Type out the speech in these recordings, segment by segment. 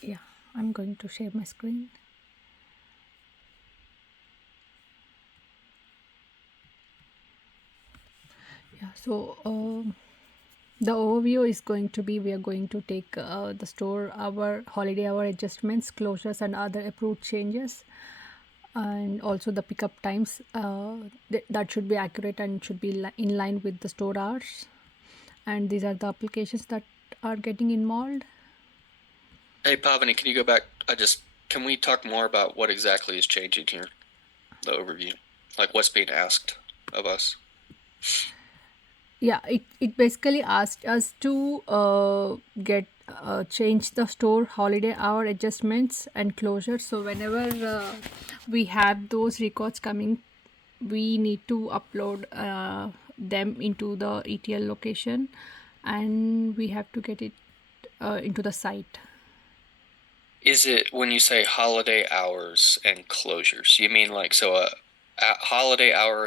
Yeah, I'm going to share my screen. Yeah, so the overview is going to be we are going to take the store hour, holiday hour adjustments, closures, and other approved changes, and also the pickup times. That should be accurate and should be in line with the store hours. And these are the applications that are getting involved. Hey, Pavani, can you go back? Can we talk more about what exactly is changing here? The overview. Like what's being asked of us? Yeah, it basically asked us to get change the store holiday hour adjustments and closures. So whenever we have those records coming, we need to upload them into the ETL location, and we have to get it into the site. Is it when you say holiday hours and closures, you mean like a holiday hour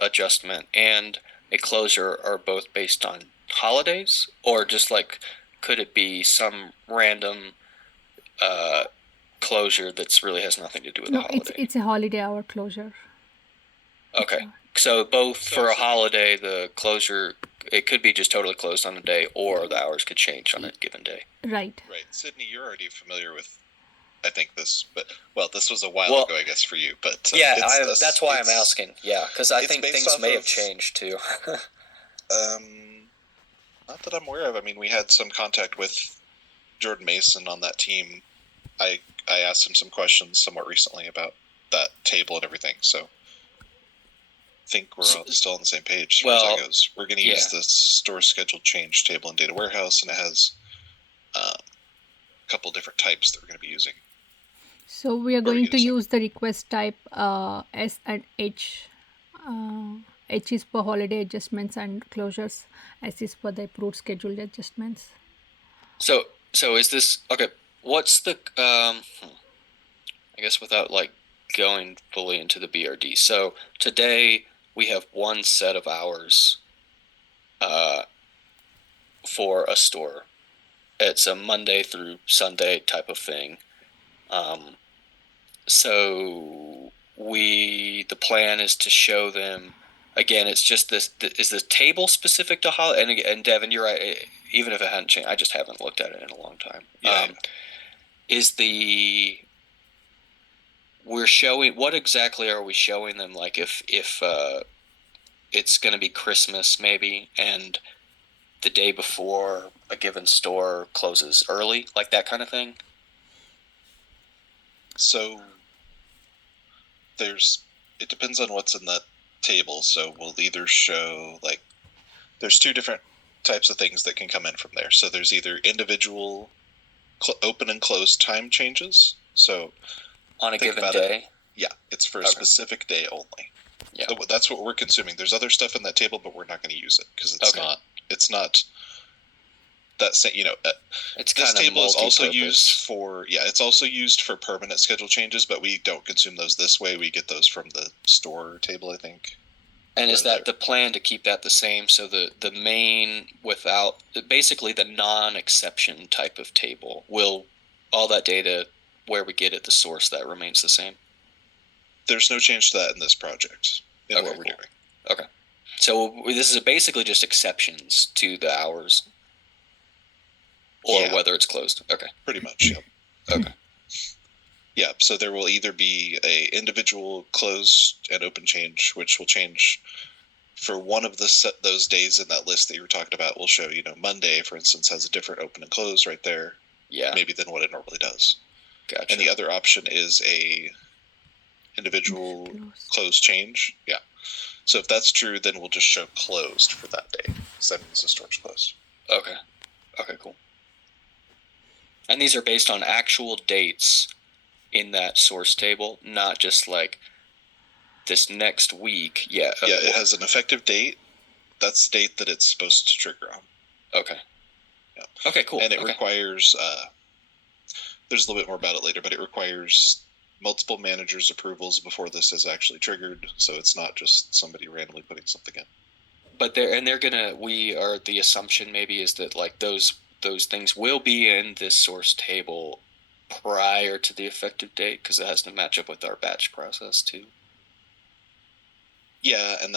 adjustment and a closure are both based on holidays, or just like could it be some random closure that's really has nothing to do with a No, it's holiday? it's a holiday hour closure. Okay. So both for a holiday, the closure, it could be just totally closed on a day, or the hours could change on a given day. Right. Right. Sydney, you're already familiar with, I think this, but well, this was a while Well, ago, I guess, for you. But that's why I'm asking. Yeah, because I it's think based things off may have of- changed too. Not that I'm aware of. I mean, we had some contact with Jordan Mason on that team. I asked him some questions somewhat recently about that table and everything. So I think we're all still on the same page as far as that goes. We're going to use the store schedule change table in Data Warehouse, and it has a couple different types that we're going to be using. So we are going to use the request type S and H. H is for holiday adjustments and closures. S is for the approved scheduled adjustments. So is this okay? What's the I guess without like going fully into the BRD. So today we have one set of hours for a store. It's a Monday through Sunday type of thing. So the plan is to show them again. It's just this is the table specific to holiday. And Devin, you're right. Even if it hadn't changed, I just haven't looked at it in a long time. Yeah. Is the we're showing what exactly are we showing them? Like if it's going to be Christmas maybe, and the day before a given store closes early, like that kind of thing. So it depends on what's in that table. So we'll either show like there's two different types of things that can come in from there. So there's either individual open and close time changes. So on a given day. Yeah, it's for a specific day only. Yeah, that's what we're consuming. There's other stuff in that table, but we're not going to use it because it's not that it's this table is also used for it's also used for permanent schedule changes, but we don't consume those this way. We get those from the store table, I think. And is that the plan to keep that the same? So the main without basically the non-exception type of table will all that data where we get it, the source, that remains the same? There's no change to that in this project in what we're doing. Okay. So this is basically just exceptions to the hours or whether it's closed. Okay. Pretty much, yep. Okay. Yeah, so there will either be a individual close and open change, which will change for one of those days in that list that you were talking about. We'll show, Monday, for instance, has a different open and close right there. Yeah. Maybe than what it normally does. Gotcha. And the other option is a individual close change. Yeah. So if that's true, then we'll just show closed for that day. So that means the store's closed. Okay. Okay, cool. And these are based on actual dates in that source table, not just like this next week. Yeah. Yeah, it has an effective date. That's the date that it's supposed to trigger on. Okay. Yeah. Okay, cool. And it requires, there's a little bit more about it later, but it requires multiple managers' approvals before this is actually triggered. So it's not just somebody randomly putting something in. But the assumption maybe is that like those things will be in this source table prior to the effective date because it has to match up with our batch process too. Yeah, and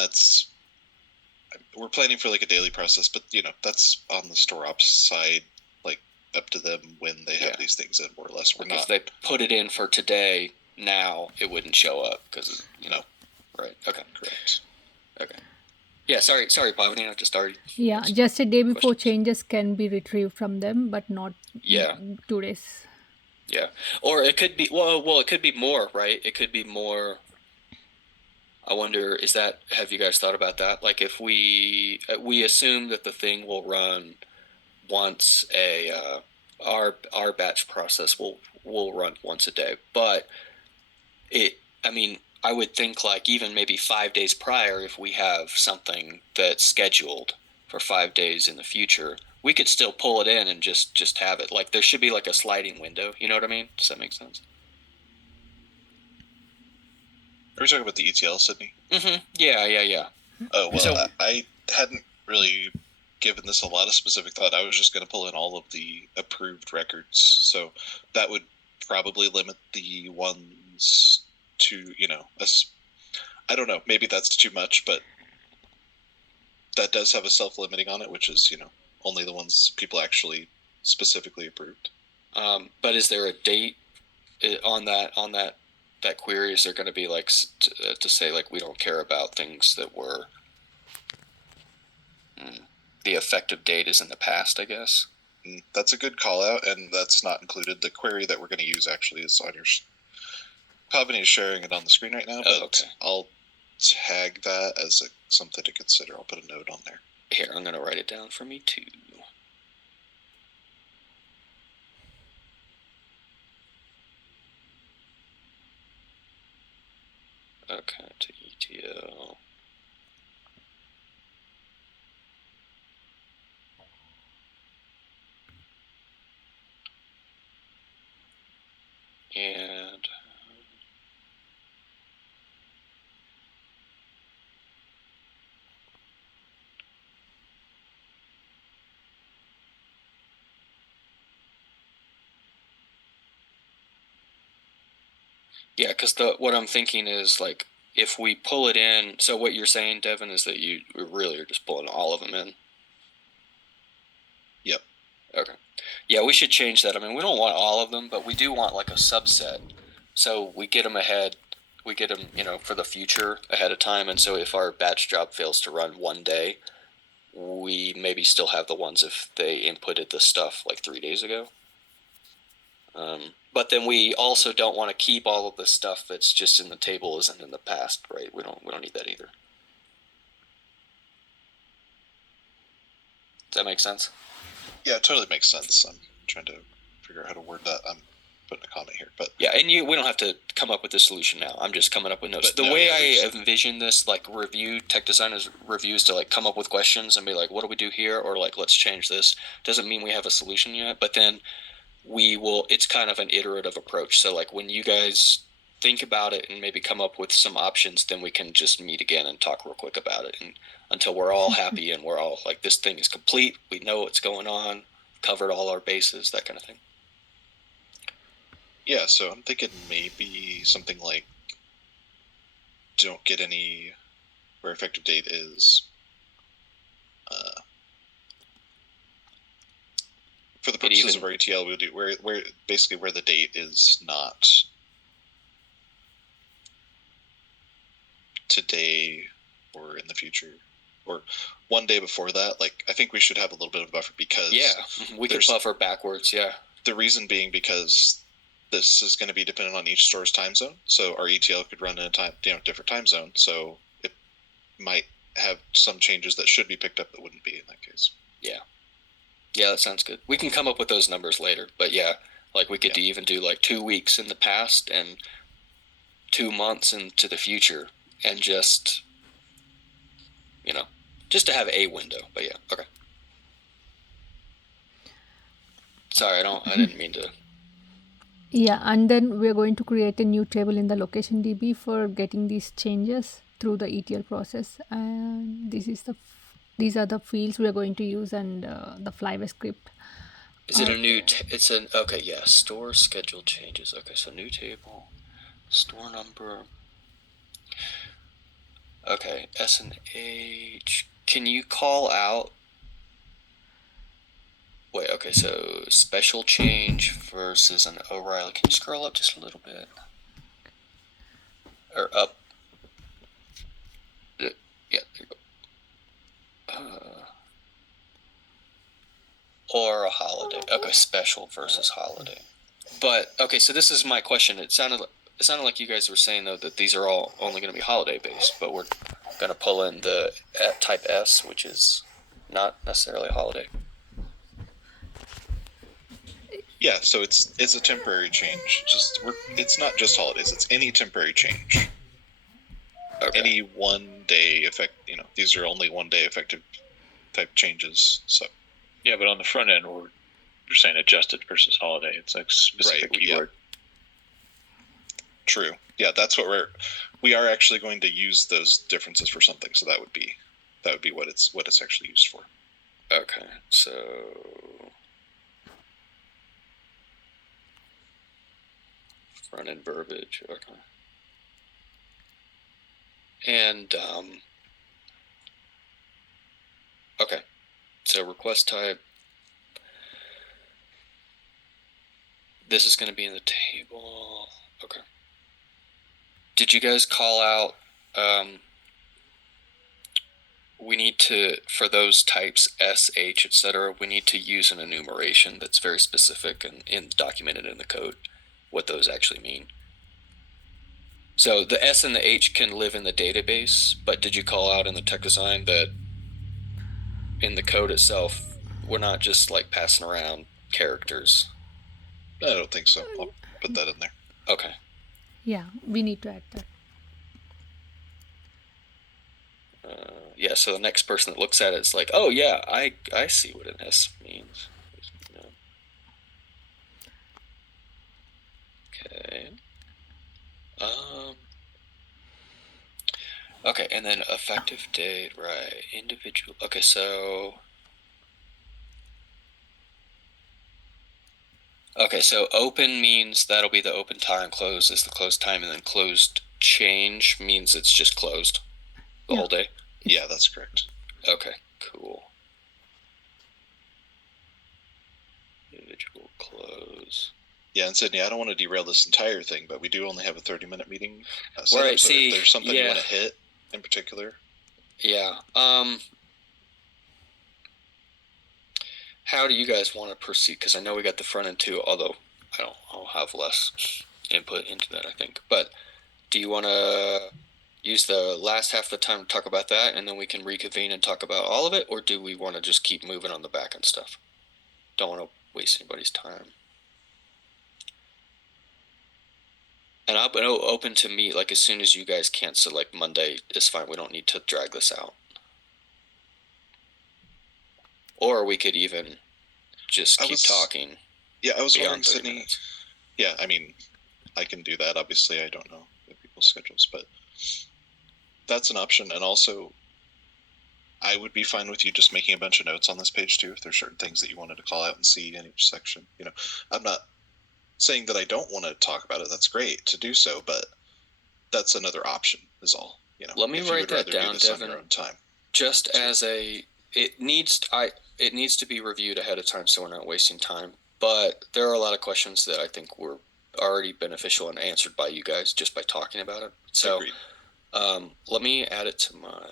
we're planning for like a daily process, but that's on the store ops side, like up to them when they have Yeah. these things in, more or less. We're Like if not. they put it in for today, now it wouldn't show up because No. Right. Okay. Correct. Okay. Yeah. Sorry, Pavani. I just started. Yeah, just a day before questions. changes can be retrieved from them, but not Yeah. 2 days. Yeah. Or it could be well, it could be more, right? It could be more. I wonder, have you guys thought about that? Like if we assume that the thing will run once our batch process will run once a day, but I would think like even maybe 5 days prior, if we have something that's scheduled for 5 days in the future, we could still pull it in and just have it. Like there should be like a sliding window. You know what I mean? Does that make sense? Are we talking about the ETL, Sydney? Mm-hmm. Yeah. Oh, well, So- I hadn't really given this a lot of specific thought. I was just going to pull in all of the approved records. So that would probably limit the ones to, I don't know, maybe that's too much, but that does have a self-limiting on it, which is, only the ones people actually specifically approved. But is there a date on that query? Is there going to be like to say like we don't care about things that were the effective date is in the past, I guess? That's a good call out, and that's not included. The query that we're going to use actually is on your. Pavani is sharing it on the screen right now, but okay. I'll tag that as something to consider. I'll put a note on there. Here, I'm going to write it down for me too. Okay, to ETL. And yeah, because what I'm thinking is like if we pull it in. So what you're saying, Devin, is that you really are just pulling all of them in. Yep. Okay. Yeah, we should change that. I mean, we don't want all of them, but we do want like a subset. So we get them ahead. We get them, for the future ahead of time. And so if our batch job fails to run one day, we maybe still have the ones if they inputted the stuff like 3 days ago. But then we also don't want to keep all of the stuff that's just in the table isn't in the past, right? We don't need that either. Does that make sense? Yeah, it totally makes sense. I'm trying to figure out how to word that. I'm putting a comment here, but yeah, and we don't have to come up with the solution now. I'm just coming up with notes. But The no, way yeah, I envision this, like tech designers reviews to like come up with questions and be like, what do we do here? Or like, let's change this. Doesn't mean we have a solution yet, but then it's kind of an iterative approach. So like when you guys think about it and maybe come up with some options, then we can just meet again and talk real quick about it, and until we're all happy and we're all like, this thing is complete, we know what's going on, covered all our bases, that kind of thing. Yeah, so I'm thinking maybe something like don't get any where effective date is for the purposes of our ETL, we'll do where basically where the date is not today or in the future or one day before that. Like I think we should have a little bit of buffer because we could buffer backwards. Yeah. The reason being because this is going to be dependent on each store's time zone. So our ETL could run in a different time zone. So it might have some changes that should be picked up that wouldn't be in that case. Yeah. Yeah, that sounds good. We can come up with those numbers later, but yeah, like we could even do like 2 weeks in the past and 2 months into the future, and just to have a window. But yeah, okay. Sorry, I didn't mean to. Yeah, and then we're going to create a new table in the location DB for getting these changes through the ETL process. And these are the fields we're going to use, and the Flyway script. Is it a new? It's an okay. Yeah, store schedule changes. Okay, so new table, store number. Okay, S and H. Can you call out? Wait. Okay, so special change versus an O'Reilly. Can you scroll up just a little bit, or up? Yeah, there you go. Or a holiday. Okay, special versus holiday. But okay, so this is my question. It sounded like you guys were saying though that these are all only going to be holiday based, but we're going to pull in the type S, which is not necessarily a holiday. Yeah, so it's a temporary change. It's not just holidays. It's any temporary change. Okay. Any 1 day effect. These are only 1 day effective type changes. So Yeah, but on the front end, we're saying adjusted versus holiday. It's like specific Right, keyword. True. Yeah, that's what we are actually going to use those differences for something. So that would be what it's actually used for. Okay, so front end verbiage. Okay. And okay, so request type. This is going to be in the table. Okay. Did you guys call out? We need to, for those types S, H, etc. We need to use an enumeration that's very specific and documented in the code what those actually mean. So the S and the H can live in the database, but did you call out in the tech design that in the code itself, we're not just like passing around characters? I don't think so. I'll put that in there. Okay. Yeah, we need to add that. Yeah, so the next person that looks at it is like, oh yeah, I see what an S means. Okay. Okay, and then effective date, right? Individual. Okay, so. Okay, so open means that'll be the open time, close is the close time, and then closed change means it's just closed the whole day? Yeah, that's correct. Okay, cool. Individual close. Yeah, and Sydney, I don't want to derail this entire thing, but we do only have a 30-minute meeting set Right, up, so see, if there's something you yeah. want to hit in particular. Yeah. How do you guys want to proceed? Because I know we got the front end too, although I'll have less input into that, I think. But do you want to use the last half of the time to talk about that, and then we can reconvene and talk about all of it, or do we want to just keep moving on the back end stuff? Don't want to waste anybody's time. And I'm open to meet like as soon as you guys can. So like Monday is fine. We don't need to drag this out. Or we could even just keep talking. Yeah, I was beyond wondering, 30 Sydney. minutes. Yeah, I mean, I can do that. Obviously, I don't know the people's schedules, but that's an option. And also, I would be fine with you just making a bunch of notes on this page too, if there's certain things that you wanted to call out and see in each section. I'm not saying that I don't want to talk about it. That's great to do so, but that's another option. Is all. Let me write that down, Devin. On your own time. Just as it needs to be reviewed ahead of time, so we're not wasting time. But there are a lot of questions that I think were already beneficial and answered by you guys just by talking about it. So, Agreed. let me add it to my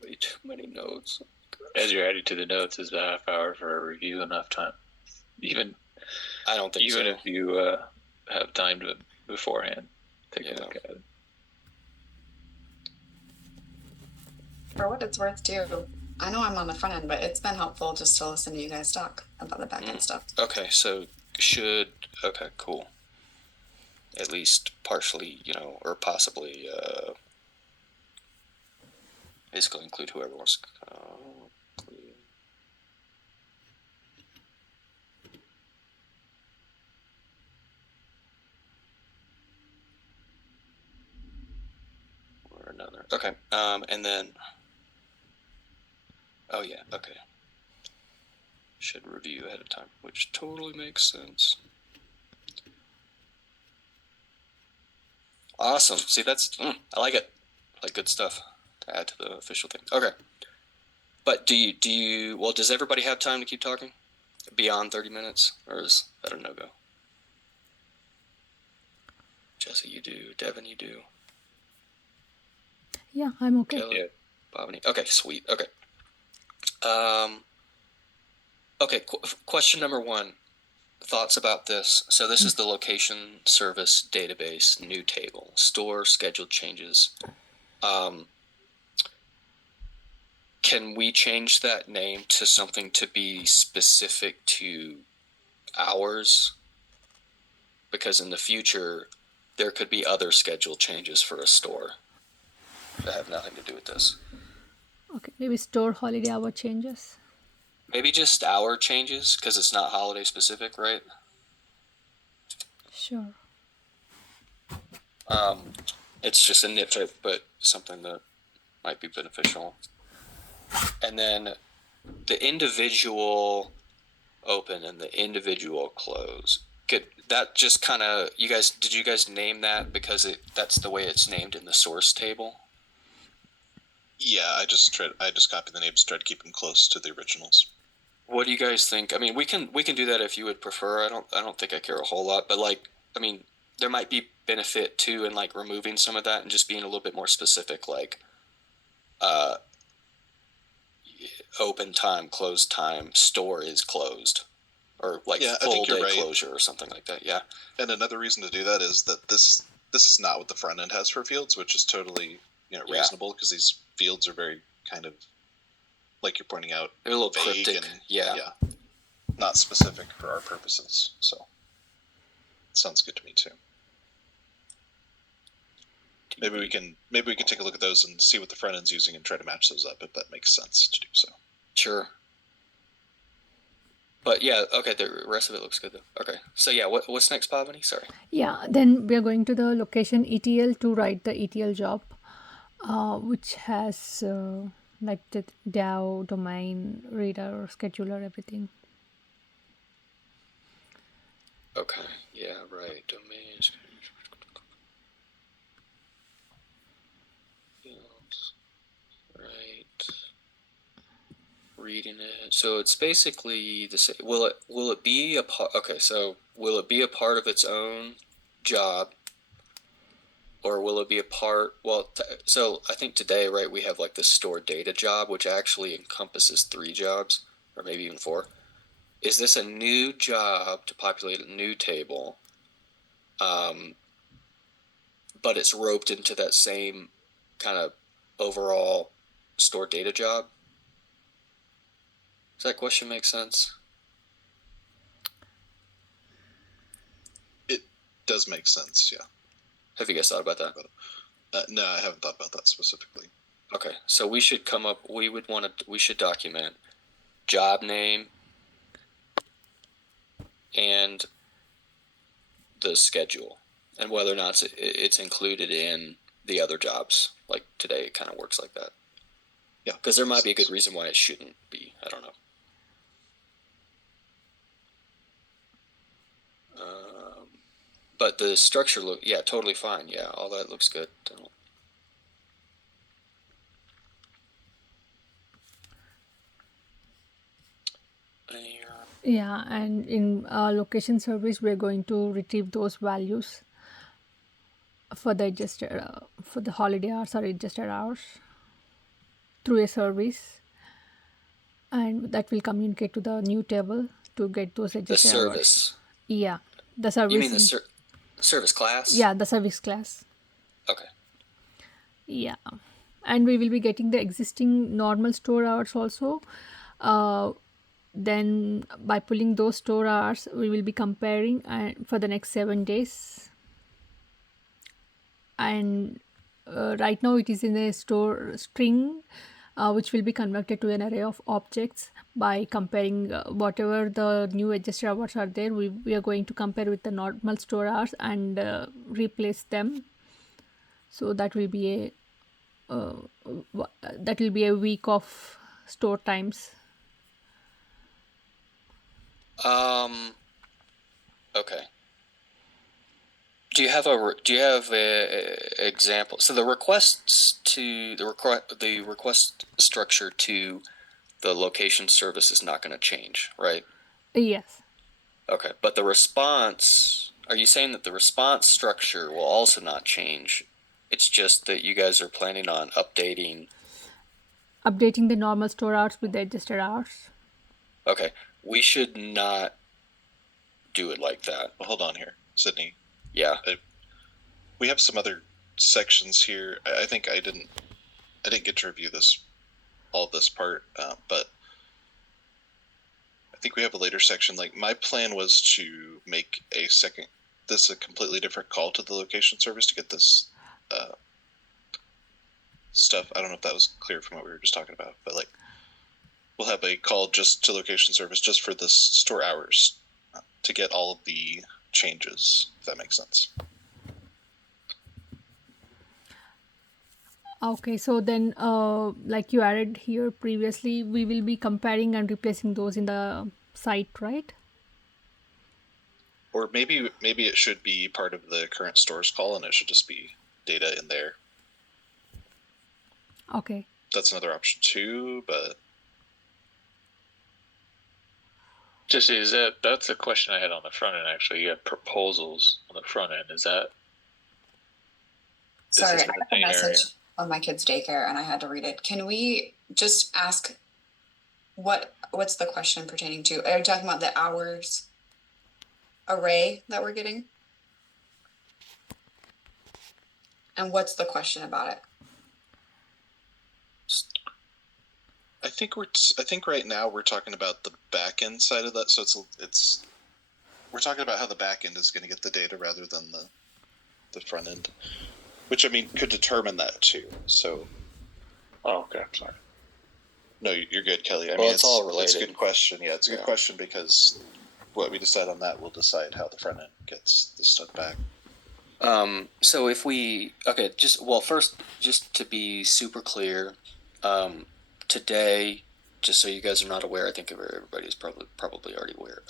way too many notes. As you're adding to the notes, is a half hour for a review enough time? I don't think even so. if you have time to beforehand take a look at it. For what it's worth, too, I know I'm on the front end, but it's been helpful just to listen to you guys talk about the back end stuff. Okay, so okay, cool. At least partially, or possibly, basically include whoever wants to include. Or another. Okay, and then, oh yeah, okay. should review ahead of time, which totally makes sense. Awesome. See, that's I like it. Like good stuff to add to the official thing. Okay. But do you well, does everybody have time to keep talking beyond 30 minutes, or is that a no-go? Jesse, you do. Devin, you do. Yeah, I'm okay. Kelly, Yeah. Bobby. Okay, sweet. Okay. Okay. Question number 1. Thoughts about this? So this is the location service database new table, store scheduled changes. Can we change that name to something to be specific to hours? Because in the future, there could be other schedule changes for a store that have nothing to do with this. Okay, maybe store holiday hour changes. Maybe just hour changes because it's not holiday specific, right? Sure. It's just a nitpick, but something that might be beneficial. And then the individual open and the individual close. Could that just kind of did you guys name that because that's the way it's named in the source table? Yeah, I just copied the names, tried to keep them close to the originals. What do you guys think? I mean, we can do that if you would prefer. I don't think I care a whole lot, but like, I mean, there might be benefit too in like removing some of that and just being a little bit more specific, like open time, closed time, store is closed, or like Yeah, I full think you're day right. closure or something like that. Yeah. And another reason to do that is that this is not what the front end has for fields, which is totally Yeah. reasonable because these fields are very kind of, like you're pointing out, They're a little vague cryptic. and Yeah. not specific for our purposes. So sounds good to me too. Maybe we can take a look at those and see what the front end's using and try to match those up if that makes sense to do so. Sure. But yeah, okay, the rest of it looks good though. Okay. So yeah, what's next, Pavani? Sorry. Yeah, then we are going to the location ETL to write the ETL job, which has like the DAO, domain, reader, scheduler, everything. Okay. Yeah, right. Domains. Fields. Right. Reading it. So it's basically the same. Will it be a part? Okay, so will it be a part of its own job, or will it be a part? Well, so I think today, right, we have like the store data job, which actually encompasses 3 jobs, or maybe even 4. Is this a new job to populate a new table? But it's roped into that same kind of overall store data job. Does that question make sense? It does make sense, yeah. Have you guys thought about that? No, I haven't thought about that specifically. Okay, so we should we should document job name and the schedule, and whether or not it's included in the other jobs. Like today, it kind of works like that. Yeah, because there might be a good reason why it shouldn't be. I don't know. But the structure totally fine. Yeah, all that looks good. Yeah, and in location service, we're going to retrieve those values for the adjusted for the holiday hours or adjusted hours through a service, and that will communicate to the new table to get those The adjusted service. hours. Yeah, the service. You mean the service class? Yeah, the service class. Okay. Yeah, and we will be getting the existing normal store hours also. Then by pulling those store hours, we will be comparing for the next 7 days. And right now it is in a store string, which will be converted to an array of objects by comparing whatever the new adjusted hours are there. We are going to compare with the normal store hours and replace them. So that will be a week of store times. Okay. Do you have a example? So the requests to the request structure to the location service is not going to change, right? Yes. Okay, but the response, are you saying that the response structure will also not change? It's just that you guys are planning on updating. Updating the normal store hours with the adjusted hours. Okay, we should not do it like that. Well, hold on here, Sydney. Yeah. We have some other sections here. I think I didn't get to review all this part, but I think we have a later section. Like, my plan was to make a completely different call to the location service to get this stuff. I don't know if that was clear from what we were just talking about, but like, we'll have a call just to location service just for this store hours to get all of the changes, if that makes sense. Okay, so then, like you added here previously, we will be comparing and replacing those in the site, right? Or maybe it should be part of the current stores call and it should just be data in there. Okay. That's another option too, but Jesse, that's a question I had on the front end, actually. You have proposals on the front end. Sorry, this I in got the a same message area? on my kid's daycare and I had to read it. Can we just ask what's the question pertaining to? Are you talking about the hours array that we're getting? And what's the question about it? I think right now we're talking about the back end side of that. So it's we're talking about how the back end is going to get the data rather than the front end, which I mean could determine that too. So, Oh, okay. Sorry. no, you're good, Kelly. I Well, mean, it's all It's a related. good question. Yeah, it's a good Yeah. question because what we decide on that will decide how the front end gets the stuff back. So if we first, just to be super clear, today, just so you guys are not aware, I think everybody is probably already aware,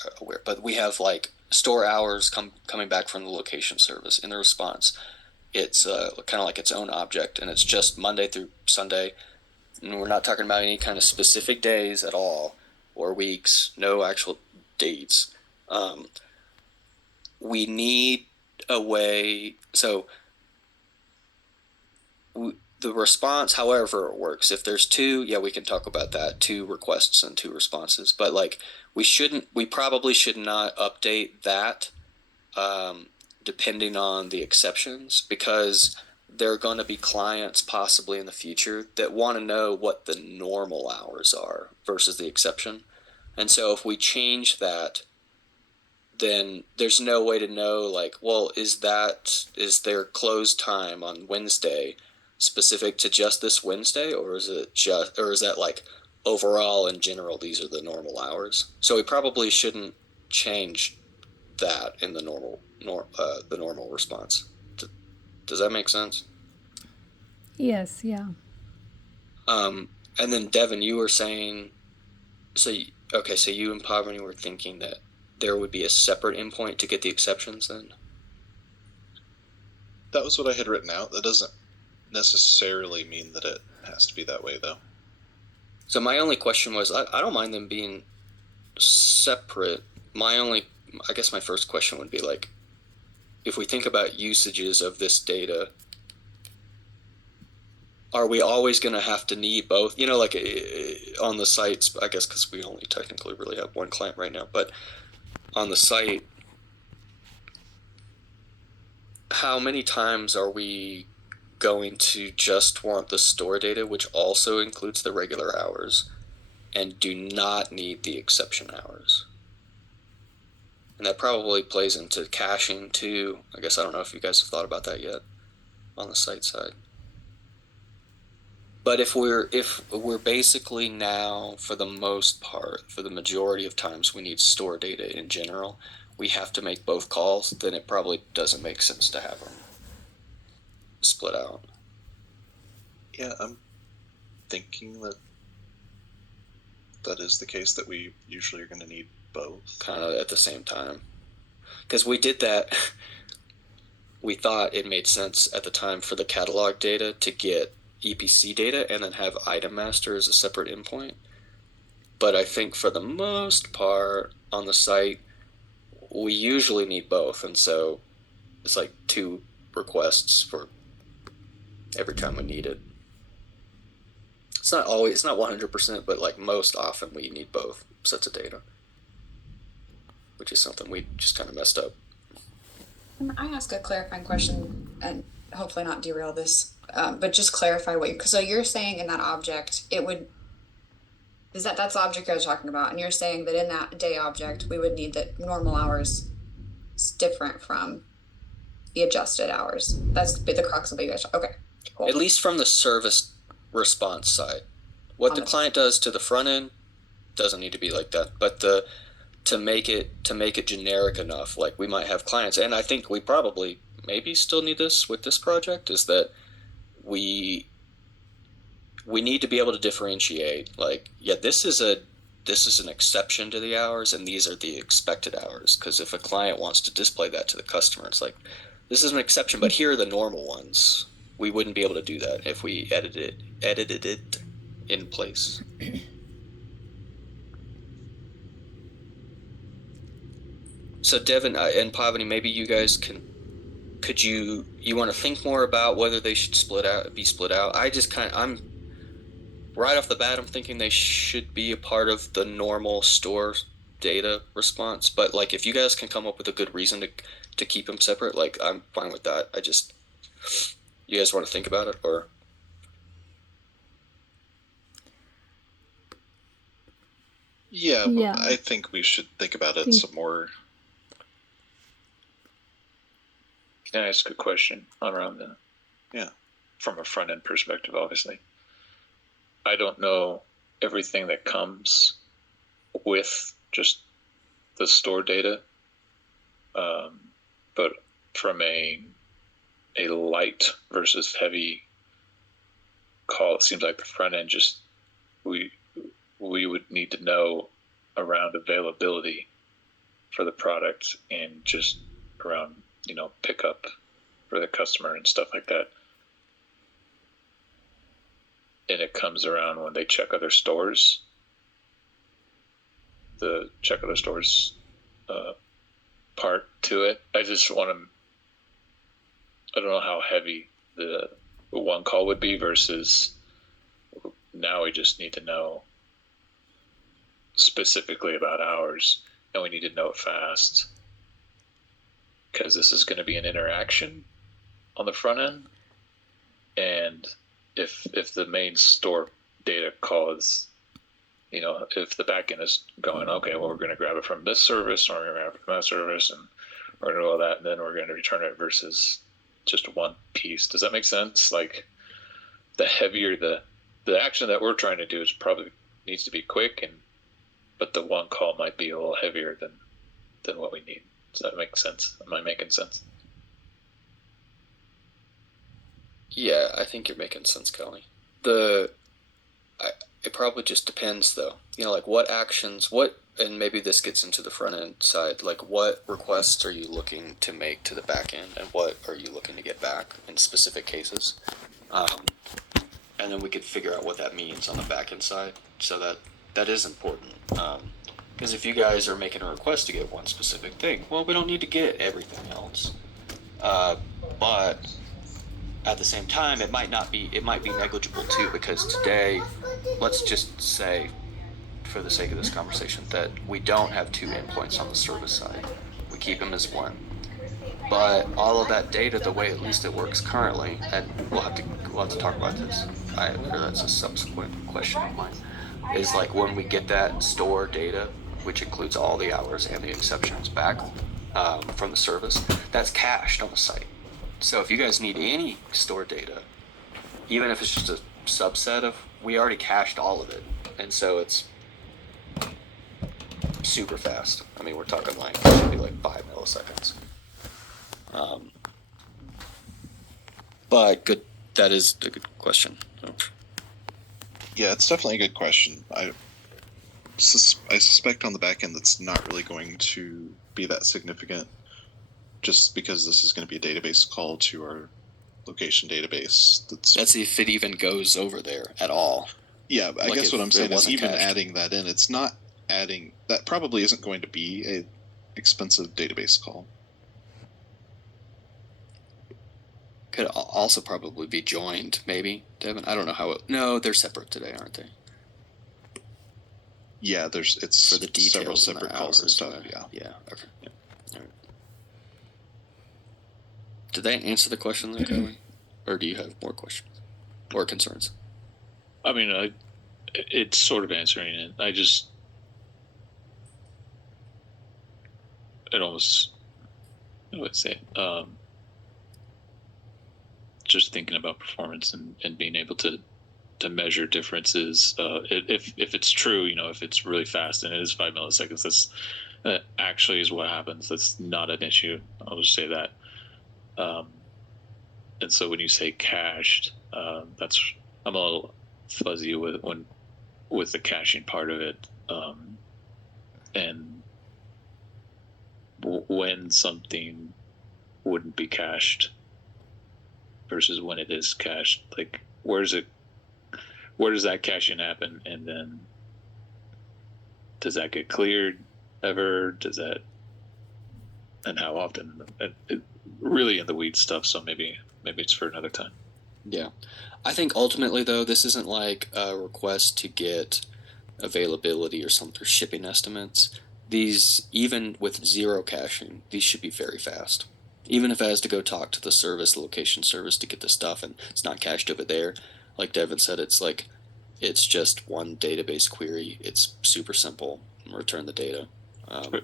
but we have like store hours coming back from the location service. In the response, it's kind of like its own object, and it's just Monday through Sunday, and we're not talking about any kind of specific days at all or weeks, no actual dates. We need a way. So the response, however it works, if there's two, yeah, we can talk about that, 2 requests and 2 responses. But like, we probably should not update that depending on the exceptions, because there are going to be clients possibly in the future that want to know what the normal hours are versus the exception. And so if we change that, then there's no way to know, like, well, is their close time on Wednesday specific to just this Wednesday, or is that like overall in general these are the normal hours? So we probably shouldn't change that in the normal response. Does that make sense? Yes, yeah. And then Devin, you were saying, so you and Pavani were thinking that there would be a separate endpoint to get the exceptions then? That was what I had written out. That doesn't necessarily mean that it has to be that way, though. So my only question was, I don't mind them being separate. I guess my first question would be like, if we think about usages of this data, are we always going to have to need both? You know, like on the sites, I guess because we only technically really have one client right now, but on the site, how many times are we going to just want the store data, which also includes the regular hours, and do not need the exception hours? And that probably plays into caching too. I guess I don't know if you guys have thought about that yet on the site side. But if we're basically now, for the most part, for the majority of times we need store data in general, we have to make both calls, then it probably doesn't make sense to have them split out. Yeah, I'm thinking that is the case, that we usually are going to need both. kind of at the same time. Because we did that, we thought it made sense at the time for the catalog data to get EPC data and then have item master as a separate endpoint. But I think for the most part on the site, we usually need both, and so it's like 2 requests for every time we need it. It's not 100%, but like most often we need both sets of data, which is something we just kind of messed up. Can I ask a clarifying question and hopefully not derail this, but just clarify so you're saying in that object, that's the object I was talking about, and you're saying that in that day object, we would need the normal hours different from the adjusted hours. That's the crux of the guys. Okay, cool. At least from the service response side. What the client does to the front end doesn't need to be like that, but to make it generic enough, like we might have clients, and I think we probably maybe still need this with this project, is that we need to be able to differentiate, like, yeah, this is an exception to the hours and these are the expected hours, because if a client wants to display that to the customer, it's like, this is an exception, but here are the normal ones. We wouldn't be able to do that if we edited it in place. So Devin and Pavani, maybe you guys could you want to think more about whether they should be split out? I'm right off the bat, I'm thinking they should be a part of the normal store data response, but like if you guys can come up with a good reason to keep them separate, like I'm fine with that. You guys want to think about it, or? Yeah, Yeah. I think we should think about it some more. Can I ask a question around that? Yeah. From a front end perspective, obviously. I don't know everything that comes with just the store data, but from a light versus heavy call, it seems like the front end we would need to know around availability for the product and just around pickup for the customer and stuff like that. And it comes around when they check other stores. The check other stores part to it. I don't know how heavy the one call would be versus now we just need to know specifically about hours, and we need to know it fast because this is going to be an interaction on the front end. And if the main store data call is, if the back end is going, okay, well, we're going to grab it from this service, or we're going to grab it from that service, and we're going to do all that, and then we're going to return it versus just one piece. Does that make sense? Like, the heavier the action that we're trying to do is probably needs to be quick, but the one call might be a little heavier than what we need. Does that make sense? Am I making sense? Yeah, I think you're making sense, Kelly. It probably just depends, though. Like what actions, and maybe this gets into the front end side, like what requests are you looking to make to the back end, and what are you looking to get back in specific cases? And then we could figure out what that means on the back end side, so that is important. Because if you guys are making a request to get one specific thing, well, we don't need to get everything else. But at the same time, it might be negligible too, because today, let's just say, for the sake of this conversation, that we don't have 2 endpoints on the service side. We keep them as one. But all of that data, the way at least it works currently, and we'll have to talk about this. That's a subsequent question of mine. Is like when we get that store data, which includes all the hours and the exceptions back from the service, that's cached on the site. So if you guys need any store data, even if it's just a subset of, we already cached all of it, and so it's super fast. I mean, we're talking like it should be like 5 milliseconds. But good. That is a good question. So. Yeah, it's definitely a good question. I suspect on the back end that's not really going to be that significant, just because this is going to be a database call to our location database. That's if it even goes over there at all. Yeah, I Like guess if what I'm it saying is wasn't even cached. adding that in, it's not adding. That probably isn't going to be a expensive database call. Could also probably be joined, maybe, Devin. I don't know how it. No, they're separate today, aren't they? Yeah, it's For the details several and separate the calls and hours, stuff. Yeah. Yeah. Okay. Yeah. All right. Did that answer the question, though, Kelly? Or do you have more questions or concerns? I mean, it's sort of answering it. It almost, I would say, just thinking about performance and being able to measure differences. If it's true, if it's really fast and it is 5 milliseconds, that actually is what happens. That's not an issue. I'll just say that. And so when you say cached, I'm a little fuzzy with the caching part of it, and when something wouldn't be cached versus when it is cached. Like, where does that caching happen, and then does that get cleared ever? And how often? Really in the weeds stuff. So maybe it's for another time. Yeah. I think ultimately, though, this isn't like a request to get availability or shipping estimates. These, even with zero caching, these should be very fast. Even if it has to go talk to the service, location service, to get the stuff and it's not cached over there, like Devin said, it's just one database query. It's super simple. Return the data.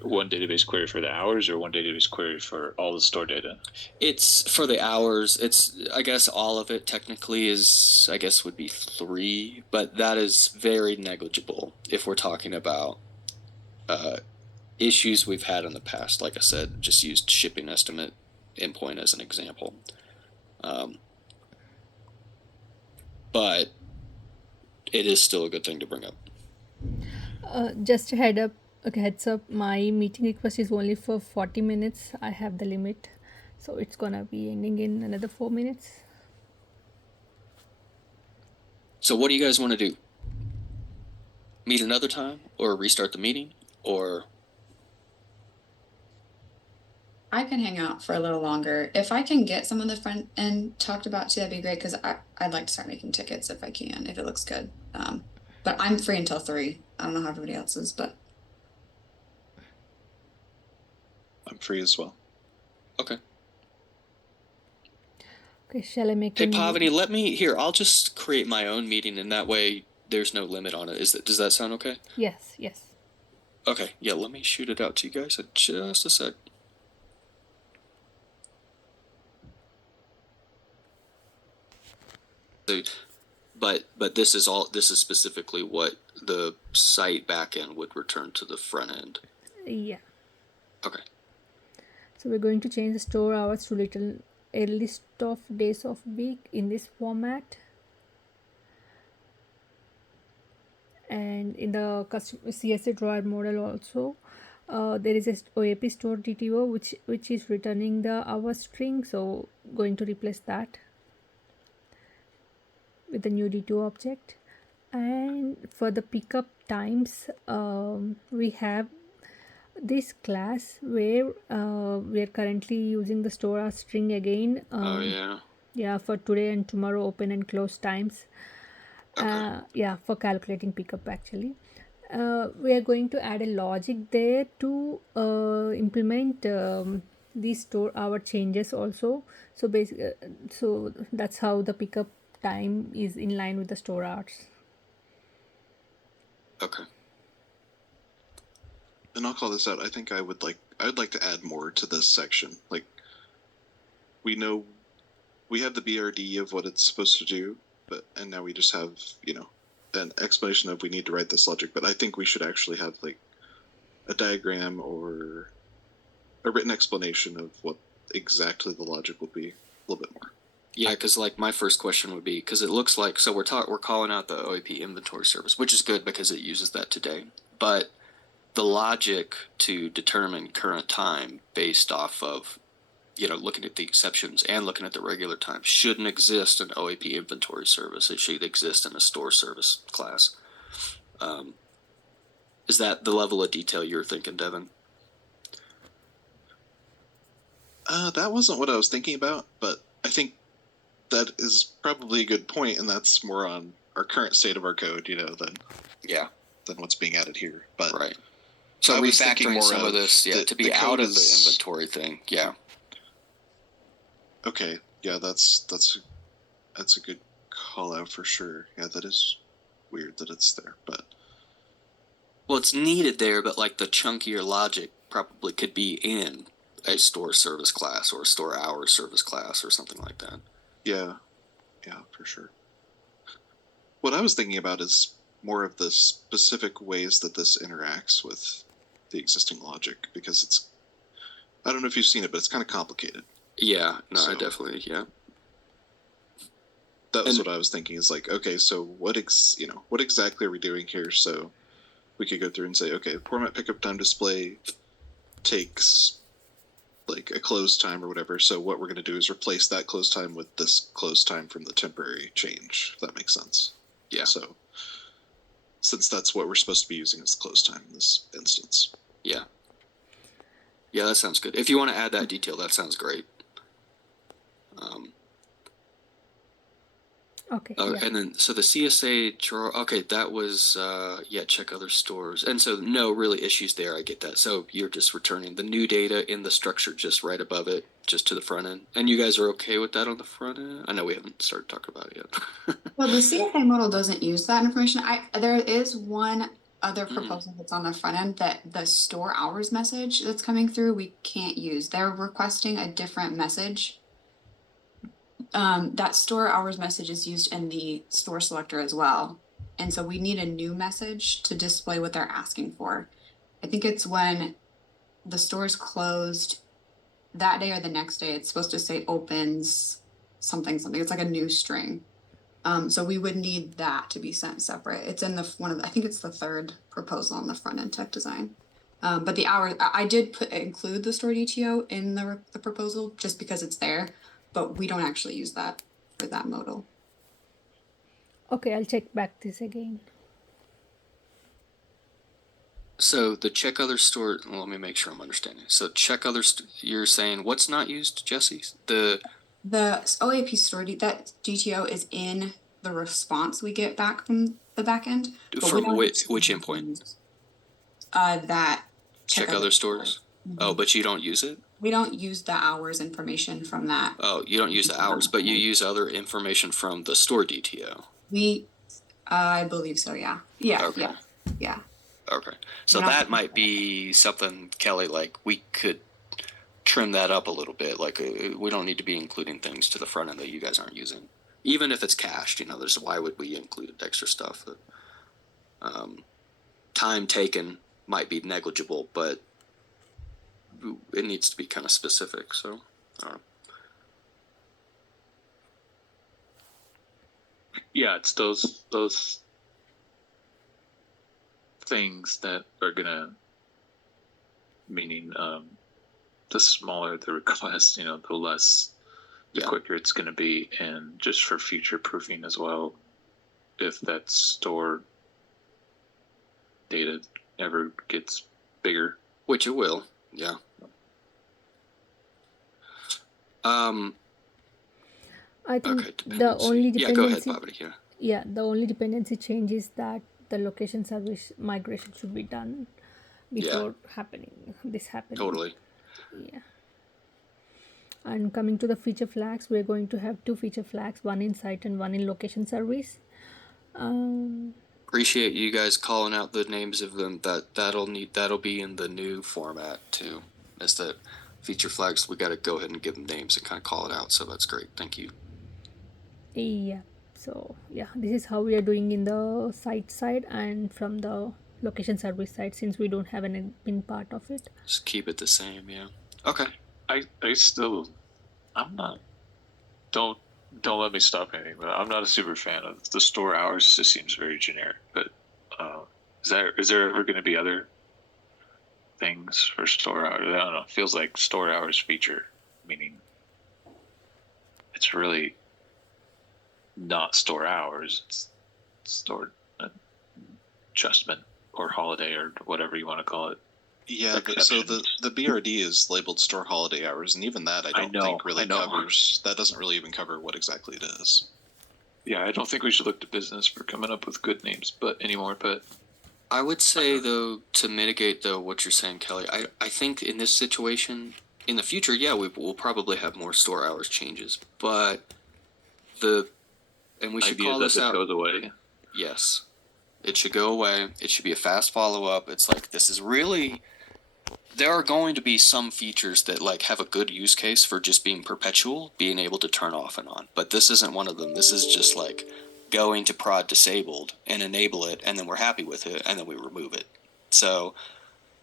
One database query for the hours, or one database query for all the store data? It's for the hours. I guess all of it technically would be 3, but that is very negligible if we're talking about issues we've had in the past. Like I said, just used shipping estimate endpoint as an example. But it is still a good thing to bring up. Just a heads up, my meeting request is only for 40 minutes. I have the limit. So it's gonna be ending in another 4 minutes. So what do you guys want to do? Meet another time or restart the meeting or... I can hang out for a little longer. If I can get some of the front end talked about too, that'd be great, because I'd like to start making tickets if I can, if it looks good. But I'm free until 3. I don't know how everybody else is, but I'm free as well. Okay. Okay, shall I make Hey, a Pavani, I'll just create my own meeting, and that way there's no limit on it. Does that sound okay? Yes. Okay, yeah, let me shoot it out to you guys in just a sec. But this is specifically what the site backend would return to the front end. Yeah. Okay. So we're going to change the store hours to a list of days of week in this format. And in the custom CSA drawer model also, there is a OAP store DTO which is returning the hour string. So going to replace that with the new DTO object. And for the pickup times, we have this class where we are currently using the store hour string again. Oh yeah. Yeah, for today and tomorrow open and close times. Okay. For calculating pickup actually. We are going to add a logic there to implement these store hour changes also. So so that's how the pickup time is in line with the store hours. Okay. And I'll call this out. I think I would like to add more to this section. Like, we know we have the BRD of what it's supposed to do, and now we just have, an explanation of we need to write this logic. But I think we should actually have like a diagram or a written explanation of what exactly the logic will be a little bit more. Yeah, because like my first question would be, because it looks like, so we're calling out the OAP inventory service, which is good because it uses that today. But the logic to determine current time based off of, looking at the exceptions and looking at the regular time shouldn't exist in OAP inventory service. It should exist in a store service class. Is that the level of detail you're thinking, Devin? That wasn't what I was thinking about, but I think that is probably a good point, and that's more on our current state of our code, Yeah, than what's being added here. But right. So I was thinking refactoring more some of of this, to be the out code of the is- inventory thing. Yeah. okay, yeah, that's a good call out for sure. Yeah, that is weird that it's there, but Well, it's needed there, but like the chunkier logic probably could be in a store service class or a store hours service class or something like that. yeah, for sure. What I was thinking about is more of the specific ways that this interacts with the existing logic, because I don't know if you've seen it, but it's kind of complicated. Yeah, no, So- I definitely, yeah. That was And- what I was thinking, is like, okay, so what exactly are we doing here? So we could go through and say, okay, format pickup time display takes like a close time or whatever. So what we're going to do is replace that close time with this close time from the temporary change, if that makes sense. Yeah. So since that's what we're supposed to be using as the close time in this instance. Yeah. Yeah, that sounds good. If you want to add that detail, that sounds great. Okay. Yeah. And then, so the CSA drawer, okay, that was, check other stores. And so no really issues there. I get that. So you're just returning the new data in the structure just right above it, just to the front end. And you guys are okay with that on the front end? I know we haven't started talking about it yet. Well, the CFA model doesn't use that information. There is one other Mm. proposal that's on the front end that the store hours message that's coming through, we can't use. They're requesting a different message. That store hours message is used in the store selector as well. And so we need a new message to display what they're asking for. I think it's when the store is closed that day or the next day, it's supposed to say opens something. It's like a new string. So we would need that to be sent separate. It's in I think it's the third proposal on the front end tech design. But the hour, I did include the store DTO in the proposal just because it's there, but we don't actually use that for that modal. Okay, I'll check back this again. So the check other store, well, let me make sure I'm understanding. So check other, you're saying what's not used, Jesse? The OAP store, that DTO is in the response we get back from the back end. but we from don't which use endpoint? That Check other stores? Oh, but you don't use it? We don't use the hours information from that. Oh, you don't use the hours, but you use other information from the store DTO. I believe so, yeah. Yeah, Okay. yeah. Okay. So We're not- that might be something, Kelly, like we could trim that up a little bit. Like we don't need to be including things to the front end that you guys aren't using. Even if it's cached, there's why would we include extra stuff that time taken might be negligible, but it needs to be kind of specific. So, I don't know. Yeah, it's those things that are gonna, meaning the smaller the request, the less, the Yeah. quicker it's gonna be, and just for future proofing as well, if that store data ever gets bigger. Which it will, yeah. I think Okay. the only Yeah, go ahead, dependency, Bobby. Yeah. the only dependency change is that the location service migration should be done before this happening. Totally. Yeah. And coming to the feature flags, we're going to have two feature flags, one in site and one in location service. Appreciate you guys calling out the names of them. That'll be in the new format too. As the feature flags, we got to go ahead and give them names and kind of call it out. So that's great. Thank you. Yeah. So yeah, this is how we are doing in the site side and from the location service side, since we don't have an admin part of it. Just keep it the same. Yeah. Okay. I'm not, don't don't let me stop anything, but I'm not a super fan of the store hours. It just seems very generic. But is there ever going to be other things for store hours? I don't know. It feels like store hours feature, meaning it's really not store hours. It's store adjustment or holiday or whatever you want to call it. Yeah, but so Exceptions. the BRD is labeled store holiday hours, and even that I don't think really covers. That doesn't really even cover what exactly it is. Yeah, I don't think we should look to business for coming up with good names, but I would say though, to mitigate though what you're saying, Kelly, I think in this situation, in the future, yeah, we'll probably have more store hours changes, but and we should idea call that this it out. goes away. Yes. It should go away. It should be a fast follow up. It's like this is really there are going to be some features that like have a good use case for just being perpetual, being able to turn off and on. But this isn't one of them. This is just like going to prod disabled and enable it, and then we're happy with it, and then we remove it. So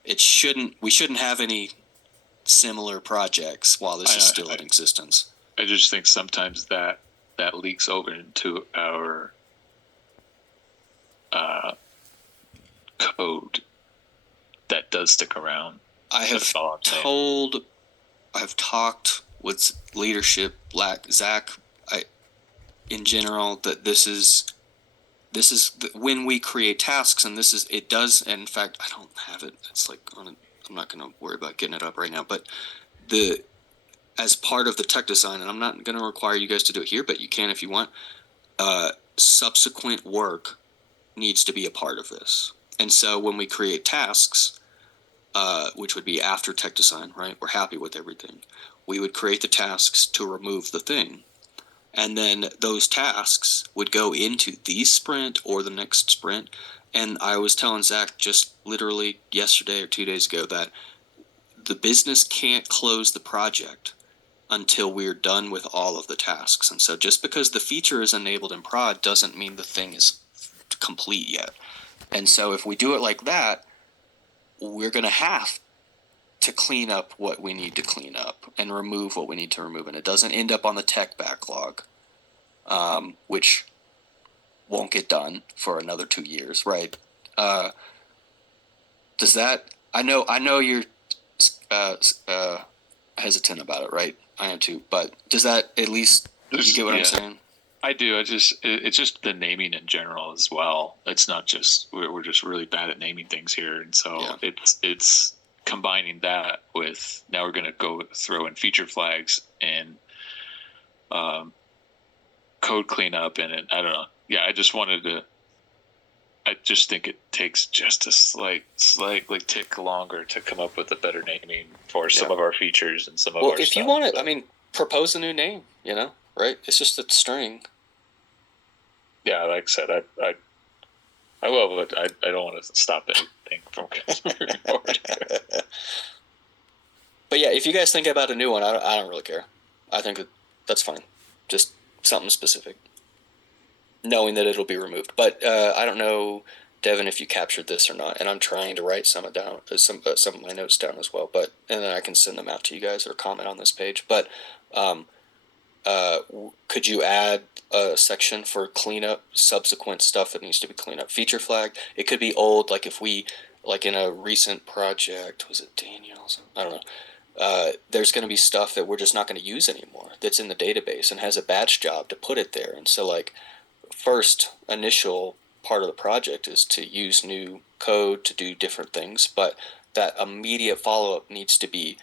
we shouldn't have any similar projects while this is still in existence. I just think sometimes that leaks over into our code that does stick around. I have talked with leadership, Zach, in general, that this is when we create tasks, and it does. And in fact, I don't have it. It's like I'm not going to worry about getting it up right now. But as part of the tech design, and I'm not going to require you guys to do it here, but you can if you want. Subsequent work needs to be a part of this, and so when we create tasks. Which would be after tech design, right? We're happy with everything. We would create the tasks to remove the thing. And then those tasks would go into the sprint or the next sprint. And I was telling Zach just literally yesterday or 2 days ago that the business can't close the project until we're done with all of the tasks. And so just because the feature is enabled in prod doesn't mean the thing is complete yet. And so if we do it like that, we're going to have to clean up what we need to clean up and remove what we need to remove. And it doesn't end up on the tech backlog, which won't get done for another 2 years, right? Does that, I know you're hesitant about it, right? I am too, but does that at least, you get what I'm saying? I do. It's just the naming in general as well. It's not just we're just really bad at naming things here, and so it's combining that with now we're going to go throw in feature flags and code cleanup and I don't know. Yeah, I just think it takes just a slight tick longer to come up with a better naming for some of our features and some of our stuff. Well, if you want it, I mean, propose a new name, right? It's just a string. Yeah, like I said, I will, but I don't want to stop anything from moving forward. But yeah, if you guys think about a new one, I don't really care. I think that's fine. Just something specific, knowing that it'll be removed. But I don't know, Devin, if you captured this or not. And I'm trying to write some of my notes down as well. But and then I can send them out to you guys or comment on this page. But could you add a section for cleanup, subsequent stuff that needs to be cleaned up? Feature flag. It could be old, like if we, like in a recent project, was it Daniel's? I don't know. There's going to be stuff that we're just not going to use anymore that's in the database and has a batch job to put it there. And so like first initial part of the project is to use new code to do different things, but that immediate follow-up needs to be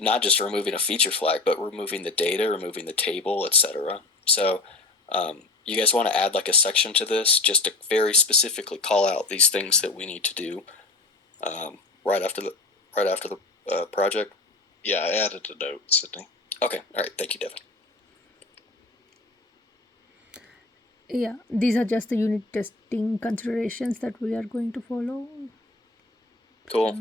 not just removing a feature flag, but removing the data, removing the table, etc. So you guys want to add like a section to this just to very specifically call out these things that we need to do right after the project? Yeah, I added a note, Sydney. Okay, all right. Thank you, Devin. Yeah, these are just the unit testing considerations that we are going to follow. Cool.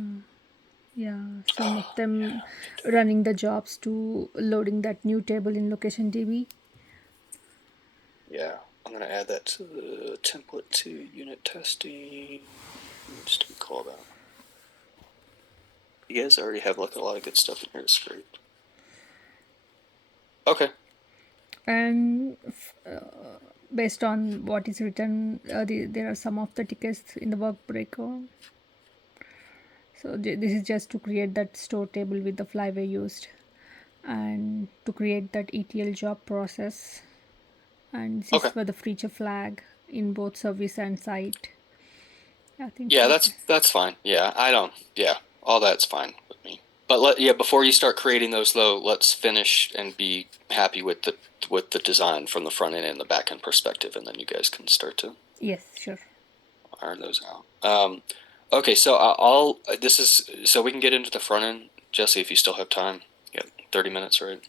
Yeah, some of them running the jobs to loading that new table in location DB. Yeah, I'm going to add that to the template to unit testing. Just to call that. You guys already have like a lot of good stuff in here to scrape. Okay. and based on what is written, there are some of the tickets in the work breakout. So this is just to create that store table with the flyway used, and to create that ETL job process, and this Okay. is for the feature flag in both service and site. I think Yeah, that that's fine. Yeah, I don't. Yeah, all that's fine with me. But before you start creating those though, let's finish and be happy with the design from the front end and the back end perspective, and then you guys can start to yes, sure. iron those out. Okay, so I'll this is so we can get into the front end, Jesse, if you still have time. Yeah, 30 minutes, right?